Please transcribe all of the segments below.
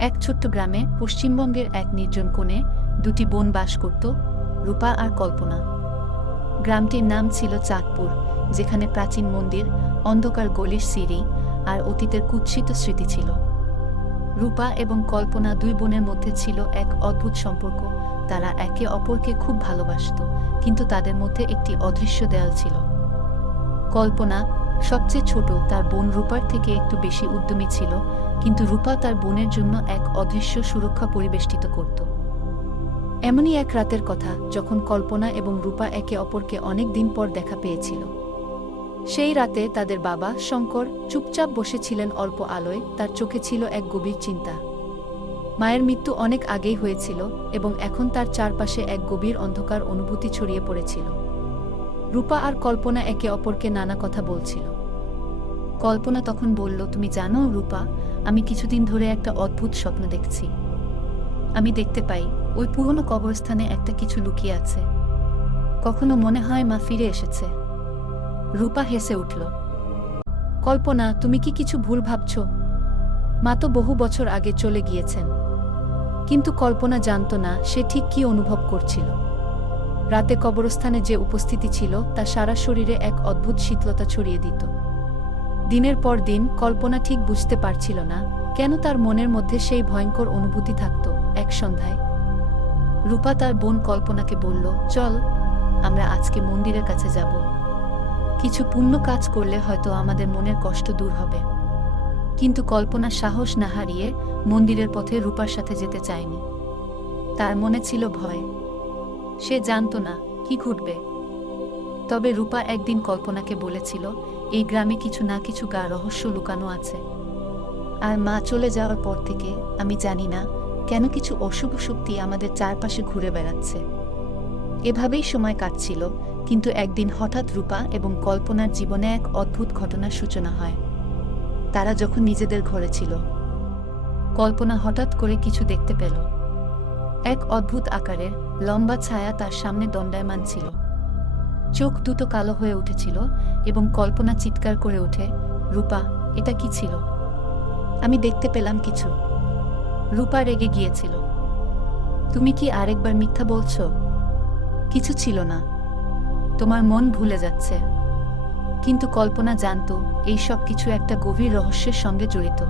এক ছোট্ট গ্রামে পশ্চিমবঙ্গের এক নির্জন কোণে দুটি বোন বাস করত, রূপা আর কল্পনা। গ্রামটির নাম ছিল চাঁদপুর, যেখানে প্রাচীন মন্দির, অন্ধকার গলির সিঁড়ি আর অতীতের কুৎসিত স্মৃতি ছিল। রূপা এবং কল্পনা দুই বোনের মধ্যে ছিল এক অদ্ভুত সম্পর্ক। তারা একে অপরকে খুব ভালোবাসত, কিন্তু তাদের মধ্যে একটি অদৃশ্য দেয়াল ছিল। কল্পনা, সবচেয়ে ছোট, তার বোন রূপার থেকে একটু বেশি উদ্যমী ছিল, কিন্তু রূপা তার বোনের জন্য এক অদৃশ্য সুরক্ষা পরিবেষ্টিত করত। এমনই এক রাতের কথা, যখন কল্পনা এবং রূপা একে অপরকে অনেক দিন পর দেখা পেয়েছিল। সেই রাতে তাদের বাবা শঙ্কর চুপচাপ বসেছিলেন অল্প আলোয়, তার চোখে ছিল এক গভীর চিন্তা। মায়ের মৃত্যু অনেক আগেই হয়েছিল এবং এখন তার চারপাশে এক গভীর অন্ধকার অনুভূতি ছড়িয়ে পড়েছিল। রূপা আর কল্পনা একে অপরকে নানা কথা বলছিল। কল্পনা তখন বলল, তুমি জানো রূপা, আমি কিছুদিন ধরে একটা অদ্ভুত স্বপ্ন দেখছি। আমি দেখতে পাই ওই পুরনো কবরস্থানে একটা কিছু লুকিয়ে আছে। কখনো মনে হয় মা ফিরে এসেছে। রূপা হেসে উঠল। কল্পনা, তুমি কি কিছু ভুল ভাবছ? মা তো বহু বছর আগে চলে গিয়েছেন। কিন্তু কল্পনা জানত না সে ঠিক কী অনুভব করছিল। রাতে কবরস্থানে যে উপস্থিতি ছিল তা সারা শরীরে এক অদ্ভুত শীতলতা ছড়িয়ে দিত। দিনের পর দিন কল্পনা ঠিক বুঝতে পারছিল না কেন তার মনের মধ্যে সেই ভয়ঙ্কর অনুভূতি থাকত। এক সন্ধ্যায় রূপা তার বোন কল্পনাকে বলল, চল আমরা আজকে মন্দিরের কাছে যাব। কিছু পুণ্য কাজ করলে হয়তো আমাদের মনের কষ্ট দূর হবে। কিন্তু কল্পনা সাহস না হারিয়ে মন্দিরের পথে রূপার সাথে যেতে চায়নি। তার মনে ছিল ভয়। সে জানত না কি ঘটবে। তবে রূপা একদিন কল্পনাকে বলেছিল, এই গ্রামে কিছু না কিছু রহস্য লুকানো আছে। আর মা চলে যাওয়ার পর থেকে আমি জানি না কেন কিছু অশুভ শক্তি আমাদের চারপাশে ঘুরে বেড়াচ্ছে। এভাবেই সময় কাটছিল, কিন্তু একদিন হঠাৎ রূপা এবং কল্পনার জীবনে এক অদ্ভুত ঘটনার সূচনা হয়। তারা যখন নিজেদের ঘরে ছিল, কল্পনা হঠাৎ করে কিছু দেখতে পেল। এক অদ্ভুত আকারের লম্বা ছায়া তার সামনে দণ্ডায়মান ছিল। চোখ দুটো কালো হয়ে উঠেছিল এবং কল্পনা চিৎকার করে ওঠে, রূপা, এটা কি ছিল? আমি দেখতে পেলাম কিছু। রূপা রেগে গিয়েছিল। তুমি কি আরেকবার মিথ্যা বলছো? কিছু ছিল না, তোমার মন ভুলে যাচ্ছে। কিন্তু কল্পনা জানত এই সব কিছু একটা গভীর রহস্যের সঙ্গে জড়িত।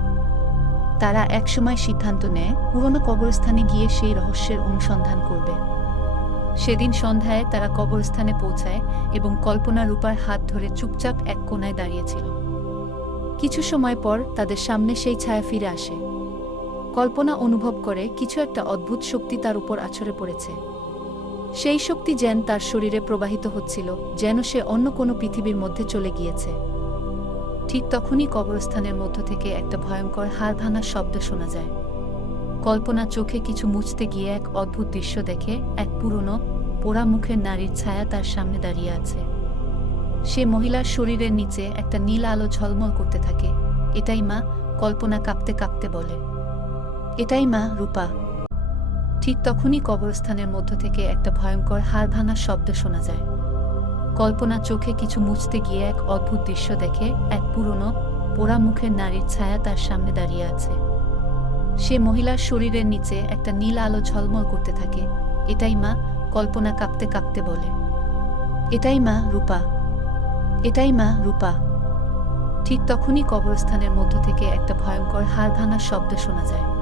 তারা একসময় সিদ্ধান্ত নেয় পুরনো কবরস্থানে গিয়ে সেই রহস্যের অনুসন্ধান করবে। সেদিন সন্ধ্যায় তারা কবরস্থানে পৌঁছায় এবং কল্পনা রূপার হাত ধরে চুপচাপ এক কোণায় দাঁড়িয়েছিল। কিছু সময় পর তাদের সামনে সেই ছায়া ফিরে আসে। কল্পনা অনুভব করে কিছু একটা অদ্ভুত শক্তি তার উপর আছড়ে পড়েছে। সেই শক্তি যেন তার শরীরে প্রবাহিত হচ্ছিল, যেন সে অন্য কোনো পৃথিবীর মধ্যে চলে গিয়েছে। ঠিক তখনই কবরস্থানের মধ্য থেকে একটা ভয়ঙ্কর হাড় ভাঙার শব্দ শোনা যায়। কল্পনা চোখে কিছু মুছতে গিয়ে এক অদ্ভুত দৃশ্য দেখে। এক পুরনো পোড়া মুখের নারীর ছায়া তার সামনে দাঁড়িয়ে আছে। সে মহিলার শরীরের নিচে একটা নীল আলো ঝলমল করতে থাকে। এটাই মা, কল্পনা কাঁপতে কাঁপতে বলে। এটাই মা, রূপা। ঠিক তখনই কবরস্থানের মধ্য থেকে একটা ভয়ঙ্কর হাড় ভাঙার শব্দ শোনা যায়। কল্পনা চোখে কিছু মুছতে গিয়ে এক অদ্ভুত দৃশ্য দেখে। এক পুরনো পোড়া মুখের নারীর ছায়া তার সামনে দাঁড়িয়ে আছে। সে মহিলার শরীরের নিচে একটা নীল আলো ঝলমল করতে থাকে। এটাই মা, কল্পনা কাঁপতে কাঁপতে বলে। এটাই মা, রূপা। এটাই মা, রূপা। ঠিক তখনই কবরস্থানের মধ্য থেকে একটা ভয়ঙ্কর হাড় ভাঙার শব্দ শোনা যায়।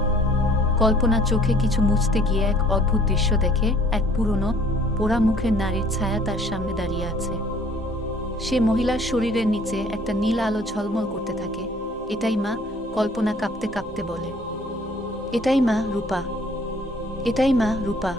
কল্পনা চোখে কিছু মুছতে গিয়ে এক অদ্ভুত দৃশ্য দেখে। এক পুরনো পোড়া মুখের নারীর ছায়া তার সামনে দাঁড়িয়ে আছে। সে মহিলার শরীরের নিচে একটা নীল আলো ঝলমল করতে থাকে। এটাই মা, কল্পনা কাঁপতে কাঁপতে বলে। এটাই মা, রূপা। এটাই মা, রূপা।